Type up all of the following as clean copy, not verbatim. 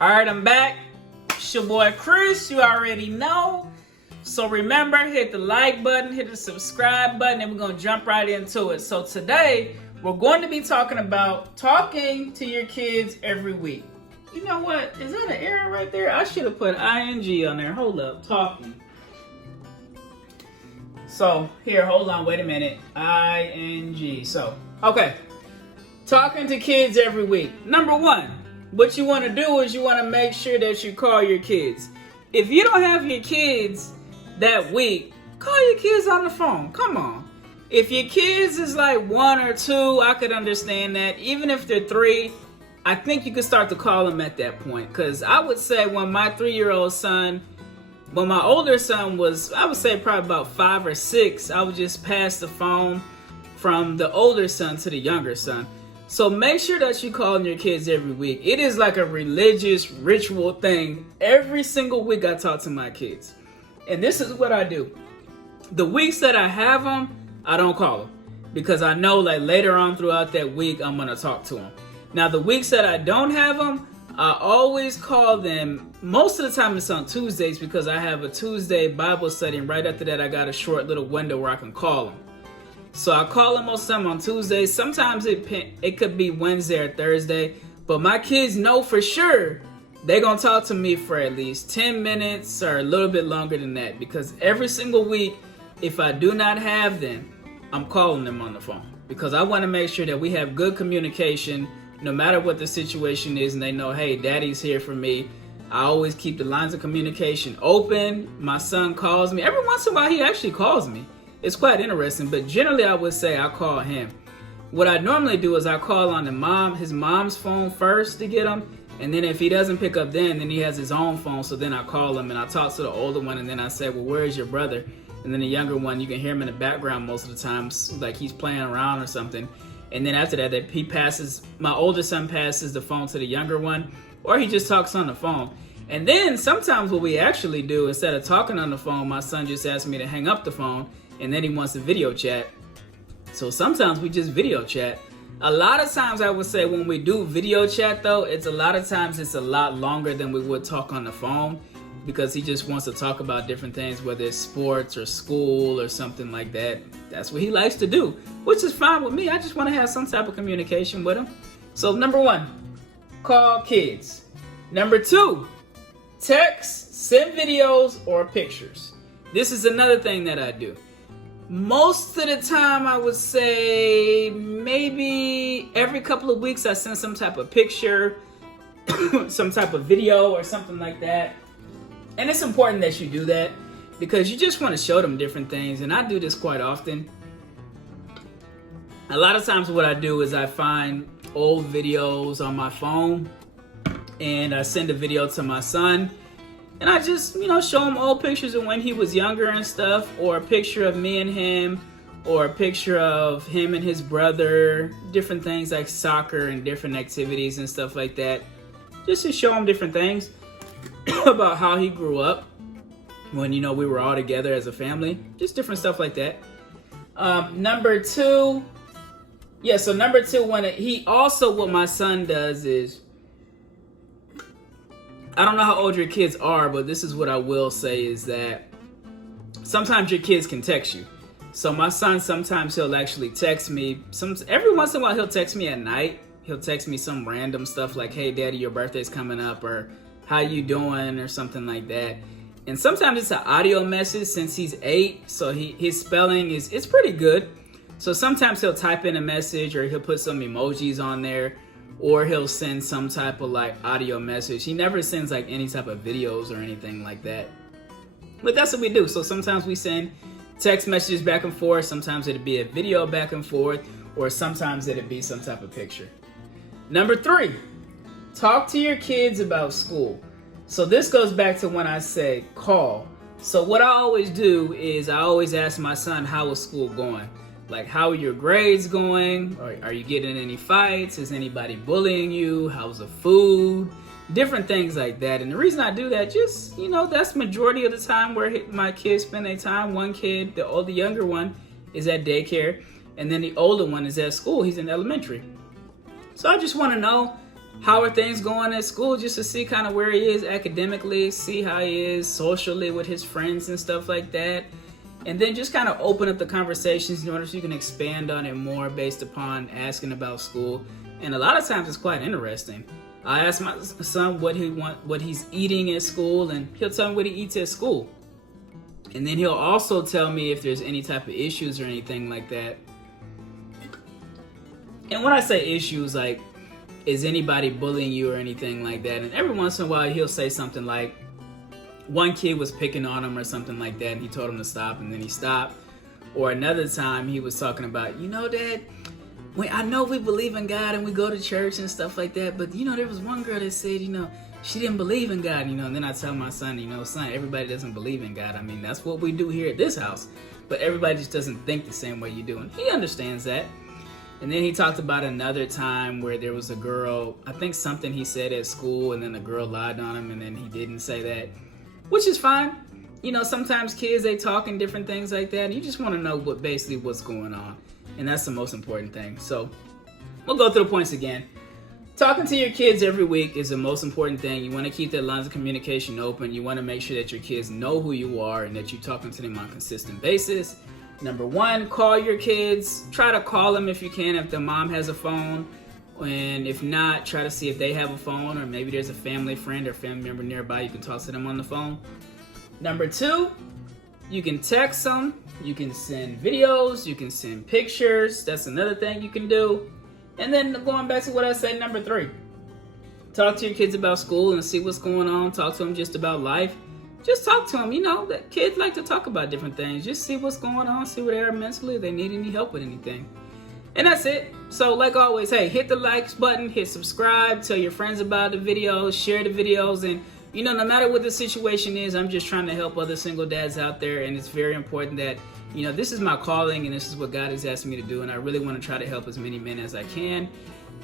All right, I'm back. It's your boy Chris, you already know. So remember, hit the like button, hit the subscribe button, and we're going to jump right into it. So today, we're going to be talking about talking to your kids every week. You know what? Is that an error right there? I should have put ing on there. Hold up. Talking. So, here, hold on. Wait a minute. ing. So, okay. Talking to kids every week. Number one, what you want to do is you want to make sure that you call your kids. If you don't have your kids that week, call your kids on the phone. Come on. If your kids is like 1 or 2, I could understand that. Even if they're 3, I think you could start to call them at that point. Because I would say when my 3-year-old son, when my older son was, I would say probably about 5 or 6, I would just pass the phone from the older son to the younger son. So make sure that you call your kids every week. It is like a religious ritual thing. Every single week I talk to my kids. And this is what I do. The weeks that I have them, I don't call them. Because I know like later on throughout that week, I'm going to talk to them. Now the weeks that I don't have them, I always call them. Most of the time it's on Tuesdays because I have a Tuesday Bible study. And right after that, I got a short little window where I can call them. So I call them most of the time on Tuesdays. Sometimes it could be Wednesday or Thursday. But my kids know for sure they're going to talk to me for at least 10 minutes or a little bit longer than that. Because every single week, if I do not have them, I'm calling them on the phone. Because I want to make sure that we have good communication no matter what the situation is. And they know, hey, daddy's here for me. I always keep the lines of communication open. My son calls me. Every once in a while, he actually calls me. It's quite interesting, but generally I would say I call him. What I normally do is I call on his mom's phone first to get him, and then if he doesn't pick up then he has his own phone, so then I call him and I talk to the older one, and then I say, well, where is your brother? And then the younger one, you can hear him in the background most of the time, like he's playing around or something. And then after that, my older son passes the phone to the younger one, or he just talks on the phone. And then sometimes what we actually do, instead of talking on the phone, my son just asks me to hang up the phone, and then he wants to video chat. So sometimes we just video chat. A lot of times I would say when we do video chat though, it's a lot longer than we would talk on the phone, because he just wants to talk about different things, whether it's sports or school or something like that. That's what he likes to do, which is fine with me. I just want to have some type of communication with him. So number 1, call kids. Number 2, text, send videos or pictures. This is another thing that I do. Most of the time, I would say maybe every couple of weeks I send some type of picture, some type of video or something like that. And it's important that you do that because you just want to show them different things. And I do this quite often. A lot of times what I do is I find old videos on my phone and I send a video to my son. And I just, show him old pictures of when he was younger and stuff, or a picture of me and him, or a picture of him and his brother, different things like soccer and different activities and stuff like that. Just to show him different things about how he grew up when, we were all together as a family. Just different stuff like that. Number 2, what my son does is, I don't know how old your kids are, but this is what I will say is that sometimes your kids can text you. So my son, sometimes he'll actually text me. Every once in a while, he'll text me at night. He'll text me some random stuff like, hey, daddy, your birthday's coming up, or how you doing, or something like that. And sometimes it's an audio message since he's 8, so his spelling it's pretty good. So sometimes he'll type in a message, or he'll put some emojis on there, or he'll send some type of like audio message. He never sends like any type of videos or anything like that. But that's what we do. So sometimes we send text messages back and forth. Sometimes it'd be a video back and forth, or sometimes it'd be some type of picture. Number 3, talk to your kids about school. So this goes back to when I say call. So what I always do is I always ask my son, how is school going? Like, how are your grades going? Or are you getting in any fights? Is anybody bullying you? How's the food? Different things like that. And the reason I do that, just, that's majority of the time where my kids spend their time. One kid, the younger one, is at daycare. And then the older one is at school. He's in elementary. So I just want to know how are things going at school, just to see kind of where he is academically, see how he is socially with his friends and stuff like that. And then just kind of open up the conversations in order so you can expand on it more based upon asking about school. And a lot of times it's quite interesting. I ask my son what he's eating at school, and he'll tell me what he eats at school. And then he'll also tell me if there's any type of issues or anything like that. And when I say issues, like, is anybody bullying you or anything like that? And every once in a while he'll say something like, one kid was picking on him or something like that, and he told him to stop, and then he stopped. Or another time he was talking about, Dad, I know we believe in God and we go to church and stuff like that, but there was one girl that said, she didn't believe in God, and then I tell my son, son, everybody doesn't believe in God. I mean, that's what we do here at this house, but everybody just doesn't think the same way you do, and he understands that. And then he talked about another time where there was a girl, I think something he said at school, and then the girl lied on him, and then he didn't say that, which is fine. Sometimes kids, they talk and different things like that, and you just want to know what's going on. And that's the most important thing. So we'll go through the points again. Talking to your kids every week is the most important thing. You want to keep that lines of communication open. You want to make sure that your kids know who you are and that you're talking to them on a consistent basis. Number one, call your kids. Try to call them if you can, if the mom has a phone. And if not, try to see if they have a phone, or maybe there's a family friend or family member nearby. You can talk to them on the phone. Number two, you can text them. You can send videos. You can send pictures. That's another thing you can do. And then going back to what I said, number three, talk to your kids about school and see what's going on. Talk to them just about life. Just talk to them. That kids like to talk about different things. Just see what's going on. See where they are mentally. If they need any help with anything. And that's it. So like always, hey, hit the likes button, hit subscribe, tell your friends about the videos, share the videos, and no matter what the situation is, I'm just trying to help other single dads out there, and it's very important that, this is my calling and this is what God has asked me to do, and I really want to try to help as many men as I can.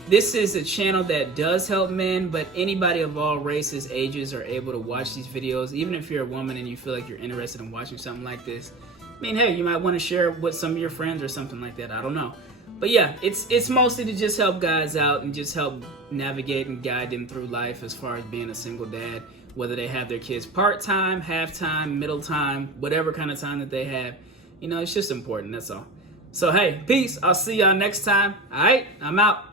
This is a channel that does help men, but anybody of all races, ages are able to watch these videos. Even if you're a woman and you feel like you're interested in watching something like this, hey, you might want to share with some of your friends or something like that. I don't know. But yeah, it's mostly to just help guys out and just help navigate and guide them through life as far as being a single dad, whether they have their kids part-time, half-time, middle time, whatever kind of time that they have. It's just important, that's all. So hey, peace. I'll see y'all next time. All right, I'm out.